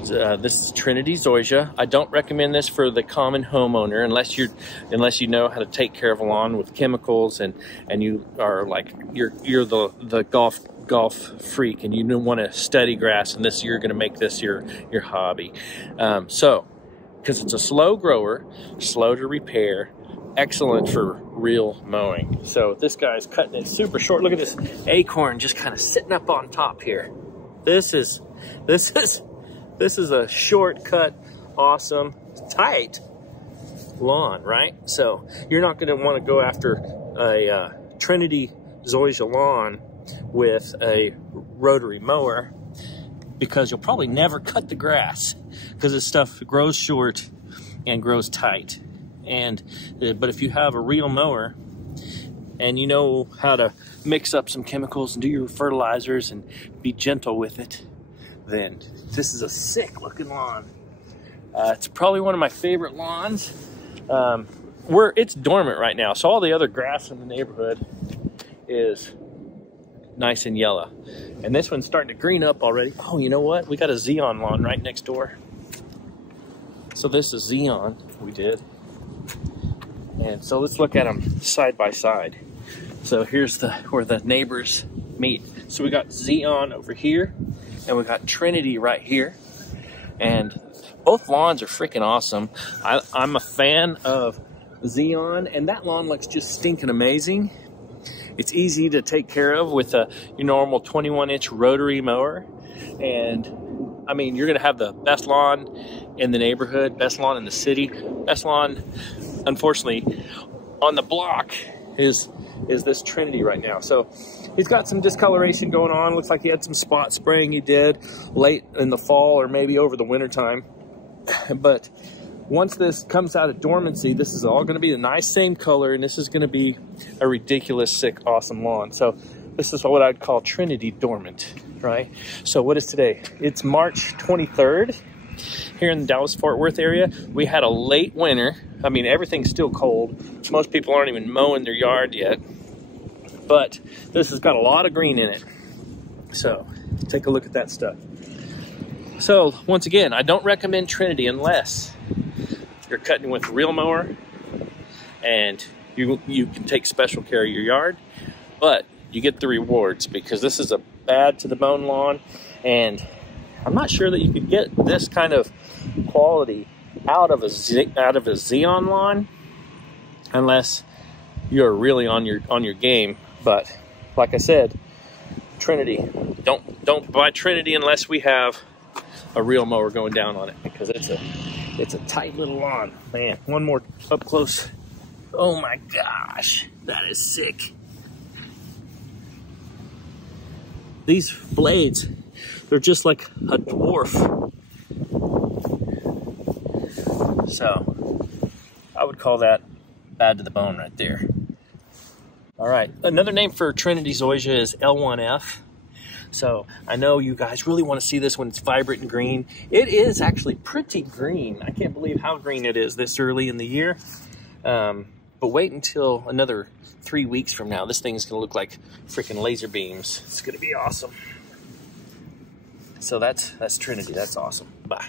This is Trinity Zoysia. I don't recommend this for the common homeowner unless you know how to take care of a lawn with chemicals and you are like you're the golf freak and you don't want to study grass, and you're going to make this your hobby. So because it's a slow grower, slow to repair, excellent for reel mowing. So this guy's cutting it super short. Look at this acorn just kind of sitting up on top here. This is a shortcut, awesome, tight lawn, right? So you're not going to want to go after a Trinity Zoysia lawn with a rotary mower, because you'll probably never cut the grass because this stuff grows short and grows tight. But if you have a reel mower and you know how to mix up some chemicals and do your fertilizers and be gentle with it, then this is a sick looking lawn. It's probably one of my favorite lawns. It's dormant right now, so all the other grass in the neighborhood is nice and yellow. And this one's starting to green up already. Oh, you know what? We got a Zeon lawn right next door. So this is Zeon we did. And so let's look at them side by side. So here's where the neighbors meet. So we got Zeon over here, and we got Trinity right here. And both lawns are freaking awesome. I'm a fan of Zeon, and that lawn looks just stinking amazing. It's easy to take care of with your normal 21-inch rotary mower. And I mean, you're gonna have the best lawn in the neighborhood, best lawn in the city, best lawn, unfortunately, on the block is this Trinity right now. So he's got some discoloration going on. Looks like he had some spot spraying he did late in the fall or maybe over the winter time. But once this comes out of dormancy, this is all going to be a nice same color, and this is going to be a ridiculous, sick, awesome lawn. So this is what I'd call Trinity dormant, right? So what is today? It's March 23rd. Here in the Dallas-Fort Worth area, we had a late winter. I mean, everything's still cold. Most people aren't even mowing their yard yet. But this has got a lot of green in it. So take a look at that stuff. So once again, I don't recommend Trinity unless you're cutting with a reel mower and you can take special care of your yard, but you get the rewards because this is a bad to the bone lawn, and I'm not sure that you could get this kind of quality out of a Zeon lawn unless you're really on your game. But like I said, Trinity, don't buy Trinity unless we have a reel mower going down on it, because it's a tight little lawn. Man, one more up close. Oh my gosh, that is sick. These blades, they're just like a dwarf. So I would call that bad to the bone right there. All right, another name for Trinity Zoysia is L1F. So I know you guys really want to see this when it's vibrant and green. It is actually pretty green. I can't believe how green it is this early in the year. But wait until another 3 weeks from now. This thing's gonna look like freaking laser beams. It's gonna be awesome. So that's Trinity. That's awesome. Bye.